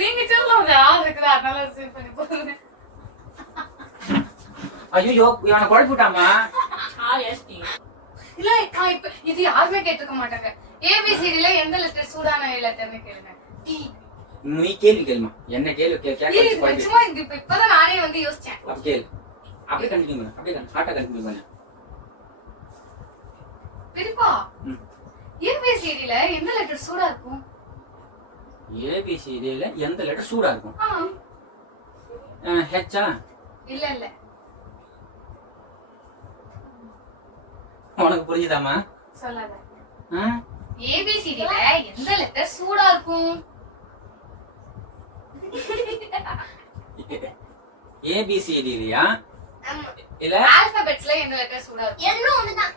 நீங்க சொல்லுங்க ஆள் இருக்குது அதனால சேவ் பண்ணி போடுங்க. ஐயோ இவனை குழப்பி விட்டாமா. இல்ல இப்ப இது யாருமே கேட்டுக்க மாட்டாங்க. ஏபிசிடில எந்த லெட்டர் சூடான லெட்டர்னு கேளுங்க. டி. நீ கேள்வி கேளுமா. என்ன கேள்வி கேட்க சும்மா இப்பதான் நானே வந்து யோசிச்சேன். அப்ப கேளு. அப்படியே கண்டினியூ பண்ணு. அப்படியே ஹார்ட்டா கண்டினியூ பண்ணு. பெரியப்பா ஏபிசிடில எந்த லெட்டர் சூடா இருக்கும்? ஏபிசிடில எந்த லெட்டர் சூடா இருக்கும்? ஹெச்சா? இல்ல இல்ல. உனக்கு புரிஞ்சுதாமா? சொல்லாத. ஏபிசிடில எந்த லெட்டர் சூடா இருக்கும்? ஏபிசிடிலயா? இல்ல ஆல்பபெட்ஸ்ல எந்த லெட்டர் சூடா இருக்கும்? எல்லாம் ஒண்ணுதான்.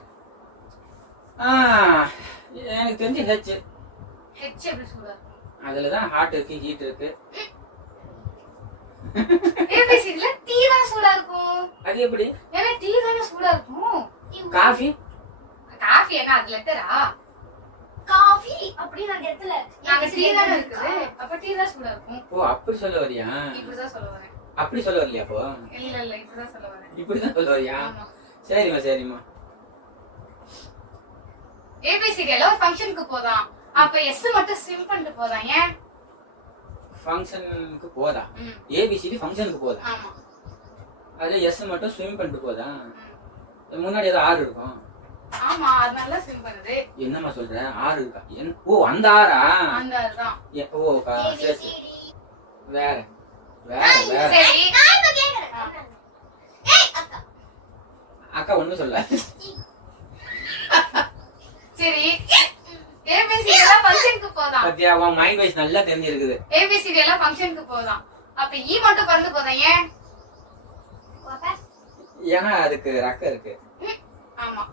எனக்கு தெரிஞ்சு ஹெச். ஹெச் எப்படி சூடா இருக்கும்? அதுலதான் ஹார்ட் இருக்கு, ஹீட் இருக்கு. ஏபிசிடில டீ தான் சூடா இருக்கும். அது எப்படி? ஏன்னா டீ தானே சூடா இருக்கும். காஃபி? காஃபி என்ன அது லெட்டரா? காஃபி அப்படி நான் இடத்துல நாங்க டீ தானே இருக்குது. அப்ப டீ தான் சூடா இருக்கும். ஓ அப்படி சொல்ல வரியா? இப்படிதான் சொல்ல வரேன். அப்படி சொல்ல வரலையா அப்போ? இல்ல இல்ல இப்படிதான் சொல்ல வரேன். இப்படிதான் சொல்ல வரியா? சரிம்மா சரிம்மா. ஏபிசிடில ஒரு ஃபங்க்ஷனுக்கு போதான். அப்ப எஸ் மட்டும் ஸ்விம் பண்ணிட்டு போதான். ஏன் ஃபங்க்ஷனுக்கு போதா? ஏபிசிடி ஃபங்க்ஷனுக்கு போதா? ஆமா. அதுல எஸ் மட்டும் ஸ்விம் பண்ணிட்டு போதா? முன்னாடி ஏதோ ஆறு இருக்கும். ஆமா அதனால ஸ்விம் பண்ணுது. என்னம்மா சொல்ற? ஆறு இருக்கா? ஓ அந்த ஆறா? அந்த அதுதான். ஓ சரி. வேற வேற வேற. சரி நான் இப்ப கேக்குறேன். ஏய் அக்கா. அக்கா ஒண்ணும் சொல்ல. சரி ஏபிசிடில ஃபங்க்ஷனுக்கு போதான். பத்தியா உன் மைண்ட் வைஸ் நல்லா தெரிஞ்சிருக்குது. ஏபிசிடில ஃபங்க்ஷனுக்கு போதான். அப்ப ஈ மட்டும் பறந்து போதான். ஏன்? ஏன்னா அதுக்கு ரெக்க இருக்கு. ஆமா.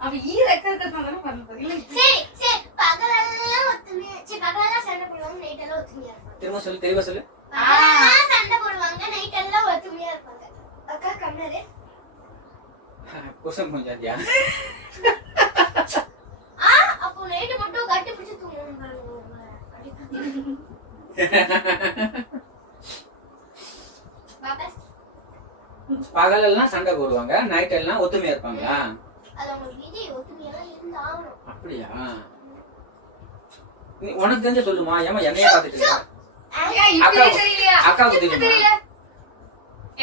அப்ப ஈ ரெக்க இருக்கிறதுனால தான பறந்து போகுது. இல்ல சரி சரி பகலெல்லாம் ஒத்துமையா பகலெல்லாம் சண்டை போடுவாங்க நைட் எல்லாம் ஒத்துமையா இருப்பாங்க. திரும்ப சொல்லு. பகலெல்லாம் சண்டை போடுவாங்க நைட் எல்லாம் ஒத்துமையா இருப்பாங்க. அக்கா கண்ணாரு. குசம் கொஞ்சாதியா? அப்போ நைட் மட்டும் கட்டி பிடிச்சு தூங்குவாங்க. பகலெல்லாம் சண்டை போடுவாங்க நைட் எல்லாம் ஒத்துமையா இருப்பாங்களா? அது அவங்க விதி ஒத்துமையா இருந்தாலும். அப்படியா? நீ உனக்கு தெரிஞ்ச சொல்லுமா. ஏமா என்னைய பாத்துட்டு இருக்க? இப்பவே தெரியலையா? அக்காவுக்கு தெரியுமா?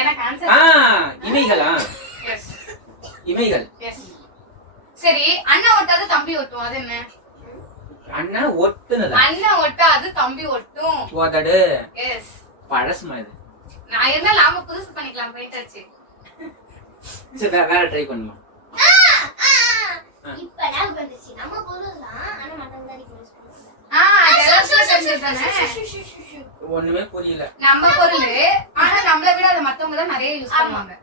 எனக்கு ஆன்சர். இமைகளா? எஸ். இமைகள். எஸ். சரி அண்ணா ஒட்டாது தம்பி ஒட்டும். அது என்ன? அண்ணா ஒட்டுனதா? அண்ணா ஒட்டாது தம்பி ஒட்டும். ஓதடு. எஸ். பழசுமா இது. நான் என்ன நாம புதுசு பண்ணிக்கலாம் போயிட்டாச்சு. சரி வேற ட்ரை பண்ணுமா. இப்ப நான் வந்துச்சு நம்ம பொருள்தான் ஆனா மத்தவங்க தான் யூஸ் பண்ணுவாங்க. அதெல்லாம் தெரிஞ்சுதானே. ஒண்ணுமே புரியல. நம்ம பொருள் ஆனா நம்மள விட அத மத்தவங்க தான் நிறைய யூஸ் பண்ணுவாங்க.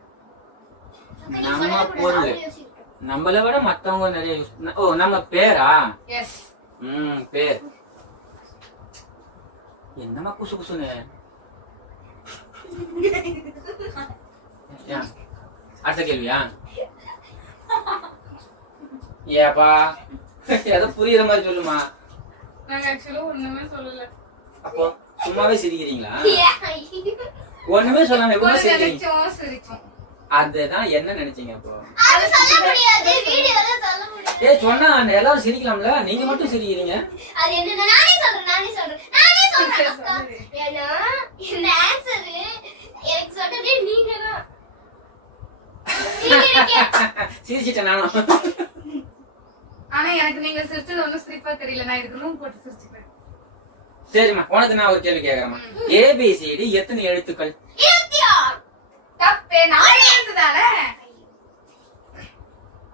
நம்ம பொருள் நம்மள விட மத்தவங்க நிறைய யூஸ். ஓ நம்ம பேரா? எஸ். பேர். என்னமா குசு குசுன்னு? அடுத்த கேள்வியா? ஏப்பா ஏதோ புரியுற மாதிரி சொல்லுமா. நாங்க ஆக்சுவலா ஒண்ணுமே சொல்லல. அப்போ சும்மாவே சிரிக்கிறீங்களா? ஒண்ணுமே சொல்லாம எப்படி சிரிக்கிறீங்க? சிரிச்சோம். அதுதான் என்ன நினைச்சீங்க அப்போ? அது சொல்ல முடியாது வீடியோல சொல்ல முடியாது. சொன்னா எல்லாரும் சிரிக்கலாம்ல, நீங்க மட்டும் சிரிக்கிறீங்க. அது என்ன நானே சொல்றேன். ஏன்னா இந்த ஆன்சர் எனக்கு சொன்னதே நீங்க தான். சிரிச்சிட்டேன் நானும். ஆனா எனக்கு நீங்க சிரிச்சது ஒண்ணும் சிரிப்பா தெரியல. நான் இதுக்கு ரூம் போட்டு சிரிச்சுப்பேன். சரிம்மா உனக்கு நான் ஒரு கேள்வி கேக்குறேம்மா. ஏபிசிடி எத்தனை எழுத்துக்கள்? 26. தப்பே நாலு எழுத்து தானே.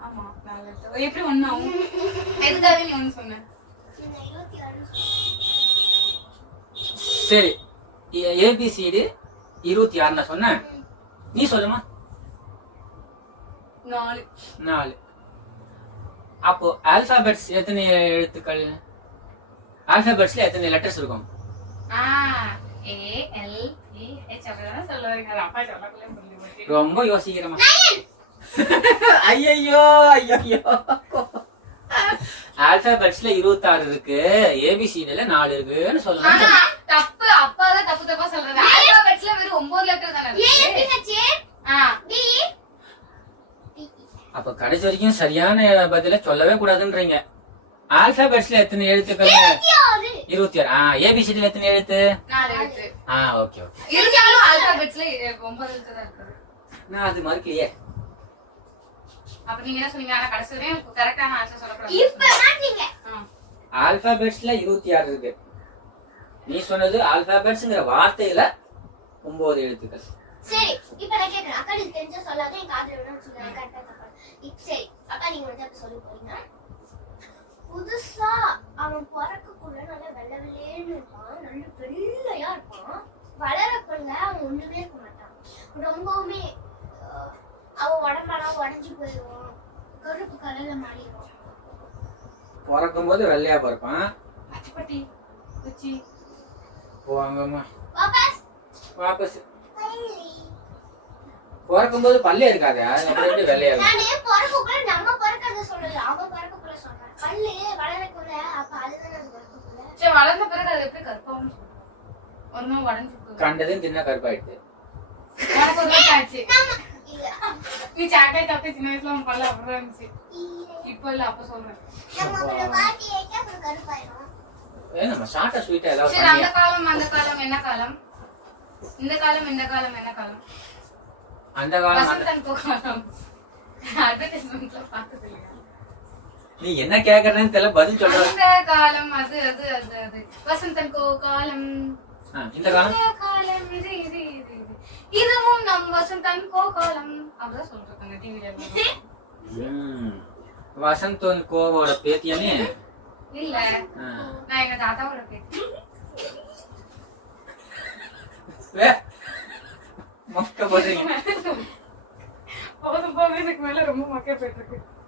ஆமா நாலு எழுத்து. எப்படி ஒண்ணு ஆகும்? எதுக்காக நீ ஒண்ணு சொன்ன? சரி ஏபிசிடி 26 நான் சொன்னேன். நீ சொல்லுமா. 4. அப்போ ஆல்பாபெட்ஸ் எத்தனை எழுத்துக்கள்? ஆல்பாபெட்ஸ்ல எத்தனை லெட்டர்ஸ் இருக்கும்? ரொம்ப யோசிக்கிறமா. ஐயோ ஆல்பாபெட்ஸ்ல 26 இருக்கு, ஏபிசிடில 4 இருக்குன்னு சொல்லலாம். தப்பு. அப்பாதான் அதுக்கு 9 லெட்டர் தானே ஏ இருக்கு. P H A R T அப்ப கடைசி வரைக்கும் சரியான பதில சொல்லவே கூடாதுன்றீங்க. ஆல்பாபெட்ஸ்ல எத்தனை எழுத்துக்கள்? 26 26. ஏபிசிடில எத்தனை எழுத்து? 4 எழுத்து. Okay okay. இருந்தாலும் ஆல்பாபெட்ஸ்ல 9 எழுத்து தான் இருக்கு. நான் அது மறக்கலையே. அப்ப நீங்க என்ன சொன்னீங்க? ஆனா கடைசி வரையும் கரெக்டான ஆன்சர் சொல்லக்கூடாது. இப்ப மாட்டீங்க. ஆல்பாபெட்ஸ்ல 26 இருக்கு. நீ சொன்னது ஆல்பாபெட்ஸ்ங்கிற வார்த்தையில 9 எழுத்துக்கள். சரி இப்ப நான் கேக்குறேன் அக்கா நீங்க தெரிஞ்ச சொல்லாத என் காதுல விட சொல்லுங்க கரெக்டா தப்பா இப்ப சரி அக்கா நீங்க வந்து அப்ப சொல்லி போறீங்க புதுசா அவன் பிறக்கக்குள்ள நல்லா வெள்ளை வெள்ளேன்னு இருப்பான் நல்ல வெள்ளையா இருப்பான் வளரக்குள்ள அவன் ஒண்ணுமே இருக்க மாட்டான் ரொம்பவுமே அவன் உடம்பெல்லாம் உடஞ்சு போயிடும் கருப்பு கலர்ல மாறிடும் பிறக்கும் போது வெள்ளையா பிறப்பான். அச்சுப்பட்டி குச்சி போவாங்கம்மா வாபஸ் வாபஸ். பிறக்கும் போது பல்லே இருக்காது. அப்புறம் எப்படி வெள்ளையா இருக்கும்? நானே பிறக்கக்குள்ள நம்ம பிறக்கிறத சொல்லல அவன் பிறக்கக்குள்ள சொல்றேன் பல்லு வளரக்குள்ள அப்ப அதுதான் நம்ம பிறக்கக்குள்ள சரி வளர்ந்த பிறகு அது எப்படி கருப்பாகும்? ஒண்ணும் உடஞ்சு போகுது. கண்டதும் தின்னா கருப்பாயிடுது. உனக்கு ஒரு வருஷம் ஆச்சு. இல்ல நீ சாக்லேட் சாப்பிட்டு சின்ன வயசுல உன் பல்ல அப்படிதான் இருந்துச்சு. இப்ப இல்ல அப்ப சொல்றேன். நம்ம ஒரு வாட்டி ஏச்சா அப்புறம் கருப்பாயிரும் நம்ம ஷார்ட்டா ஸ்வீட்டா ஏதாவது சரி அந்த பண்ணியா? காலம் அந்த காலம் என்ன காலம்? இந்த காலம் இந்த காலம் என்ன காலம்? அந்த காலம் வசந்தன் கோ காலம். அட்வர்டைஸ்மெண்ட்ல பார்த்தது இல்லையா? நீ என்ன கேக்குறேன்னு தெரியல, பதில் சொல்ற. அந்த காலம் அது அது அது அது வசந்தன் கோ காலம். இந்த காலம் இந்த காலம் இது இது இது இது இதுவும் நம் வசந்தன் கோ காலம் அப்படிதான் சொல்றாங்க டிவில. வசந்தன் கோவோட பேத்தியானே இல்ல நான் எங்க தாத்தாவோட பேத்தி. மொக்க போடுறீங்க. போதும் போதும் எனக்கு மேல ரொம்ப மொக்க போயிட்டு இருக்கு.